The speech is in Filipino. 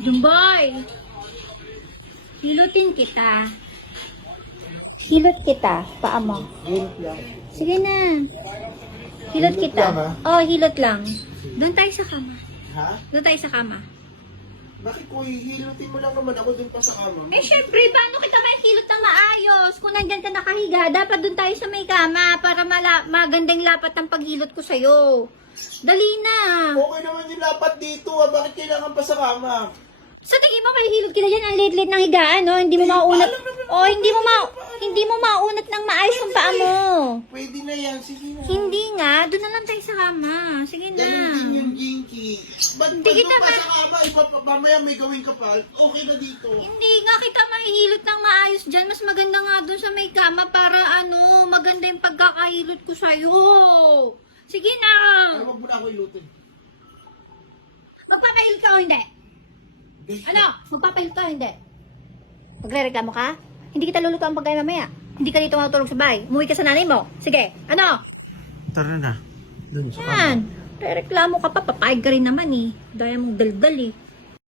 Jumboy! Hilutin kita. Hilot kita. Paa mo. Sige na. Hilot kita. Oh, hilot lang. Doon tayo sa kama. Ha? Doon tayo sa kama. Bakit ko hihilutin mo lang naman ako dun pa sa kama? Eh, syempre, paano kita mahihilot na maayos? Kung nandyan ka nakahiga, dapat doon tayo sa may kama para magandang lapat ang paghilot ko sa'yo. Dali na. Okay naman yung lapat dito ah. Bakit kailangan pa sa kama? Sa tingin mo, mahihilot kita dyan, ang lit-lit ng higaan, no? Hindi mo maunat. Oh, hindi mo maunat ng maayos yung paa mo. Pwede na yan. Sige na. Hindi nga, doon na lang tayo sa kama. Sige na. Ganun din yung Jinky. Ba't Hindi kita pa sa kama? Mamaya may gawin ka pa. Okay na dito. Hindi nga kita mahihilot ng maayos dyan. Mas maganda nga doon sa may kama para maganda yung pagkakahilot ko sa'yo. Sige na. Ay, wag mo na ako ilutin. Magpapahilot ka o hindi? Ano? Magpapahilot ka o hindi? Magre-reklamo ka? Hindi kita lulutuan pagkain mamaya. Hindi ka dito matulog sa bahay. Umuwi ka sa nanay mo. Sige, ano? Tara na. Dun sa Yan. Re-reklamo ka pa. Papayag ka rin naman eh. Daya mong daldal eh.